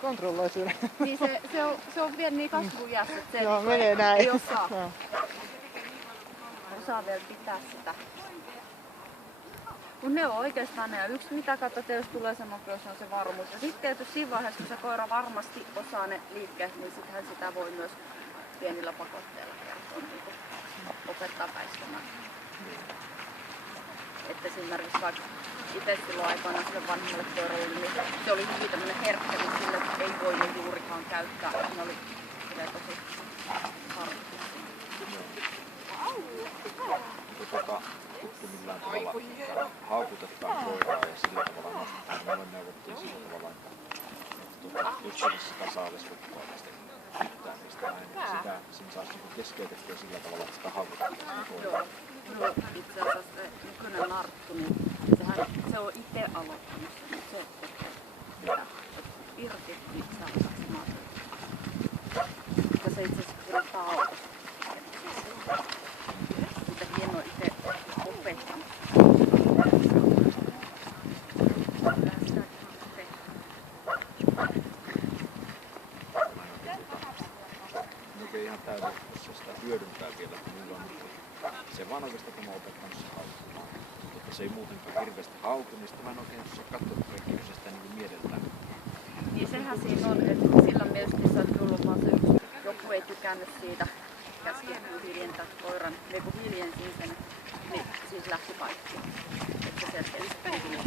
kontrolloi sillä. Niin se on vielä niin kasvuiässä, että se Joo, menee näin. ei osaa. No. Osaa vielä pitää sitä. Kun ne on oikeastaan ne, ja yksi mitä katsotaan, jos tulee se nopeus, on se varmuus. Ja sitten tietysti siinä vaiheessa, kun se koira varmasti osaa ne liikkeet, niin sittenhän sitä voi myös pienillä pakotteilla opettaa väistämään. Että esimerkiksi vaikka itse silloin aikana sille vanhemmalle koiralle, niin se oli hyvin tämmöinen herkkä, niin sille ei voinut juurikaan käyttää. Ne oli tosi harvittu. Tuttu millään tavalla haukutetaan koiraa ja sillä tavalla nostetaan. Me neuvottiin sillä tavalla, että yksiössä tasaavesrukkoa tästä hyppäämistä näin. Sen saisi keskeytettyä sillä tavalla, että sitä haukutetaan koiraa. No, itse asiassa se nykyinen narttu, niin se on itse aloittanut sen, mutta se tekee sitä irti, niin se on samaa. Ja se itse asiassa kirjoittaa autosta. Sitä hienoa itse opettanut. Oikein ihan täysin, jos se sitä hyödyntää vielä, että minulla on nyt se vaan oikeastaan tämä opettanut se haukkumaan. Mutta se ei muutenkaan hirveästi hauku, niin sitä mä en oikein osaa katsoa, että kaikki se sitä niin mielellään. Niin sehän siinä on, että sillä mielestä on tullut vaan se yksi, joku ei tykännyt siitä käskettyä hiljentää koiran, niin kun hiljensin sen, niin siis lähti kaikki. Että se sieltä ensin